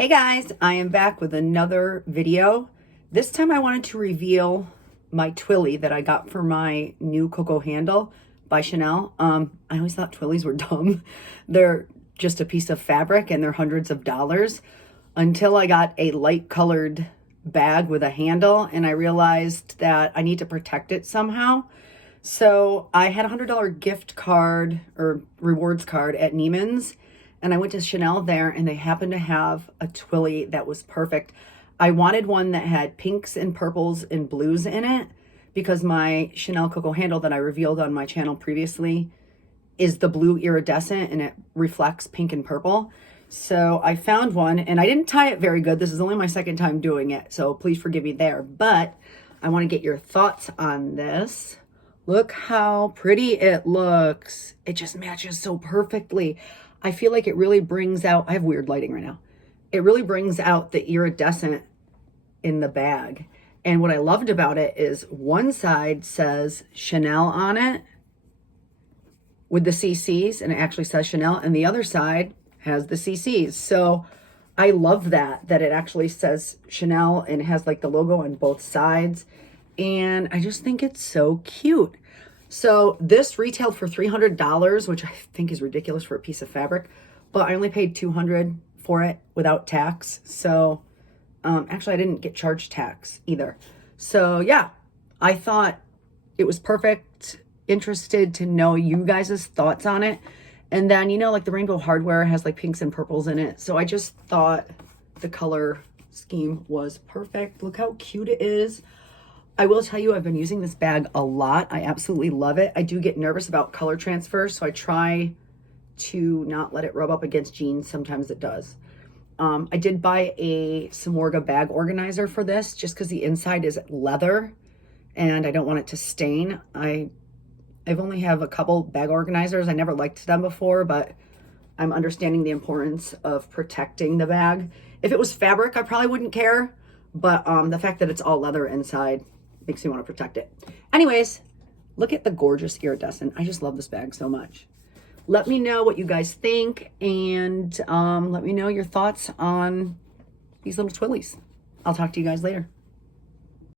Hey guys, I am back with another video. This time I wanted to reveal my Twilly that I got for my new Coco handle by Chanel. I always thought Twillys were dumb. They're just a piece of fabric and they're hundreds of dollars until I got a light colored bag with a handle and I realized that I need to protect it somehow. So I had a $100 gift card or rewards card at Neiman's. And I went to Chanel there and they happened to have a Twilly that was perfect. I wanted one that had pinks and purples and blues in it because my Chanel Coco handle that I revealed on my channel previously is the blue iridescent and it reflects pink and purple. So I found one and I didn't tie it very good. This is only my second time doing it, so please forgive me there. But I want to get your thoughts on this. Look how pretty it looks. It just matches so perfectly. I feel like it really brings out, I have weird lighting right now. It really brings out the iridescent in the bag. And what I loved about it is one side says Chanel on it with the CCs, and it actually says Chanel, and the other side has the CCs. So I love that it actually says Chanel and it has like the logo on both sides. And I just think it's so cute. So this retailed for $300, which I think is ridiculous for a piece of fabric, but I only paid $200 for it without tax. So actually I didn't get charged tax either. So yeah, I thought it was perfect. Interested to know you guys' thoughts on it. And then, you know, like the rainbow hardware has like pinks and purples in it. So I just thought the color scheme was perfect. Look how cute it is. I will tell you, I've been using this bag a lot. I absolutely love it. I do get nervous about color transfer, so I try to not let it rub up against jeans. Sometimes it does. I did buy a Samorga bag organizer for this just because the inside is leather and I don't want it to stain. I've only have a couple bag organizers. I never liked them before, but I'm understanding the importance of protecting the bag. If it was fabric, I probably wouldn't care, but the fact that it's all leather inside makes me want to protect it. Anyways, look at the gorgeous iridescent. I just love this bag so much. Let me know what you guys think and let me know your thoughts on these little Twillies. I'll talk to you guys later.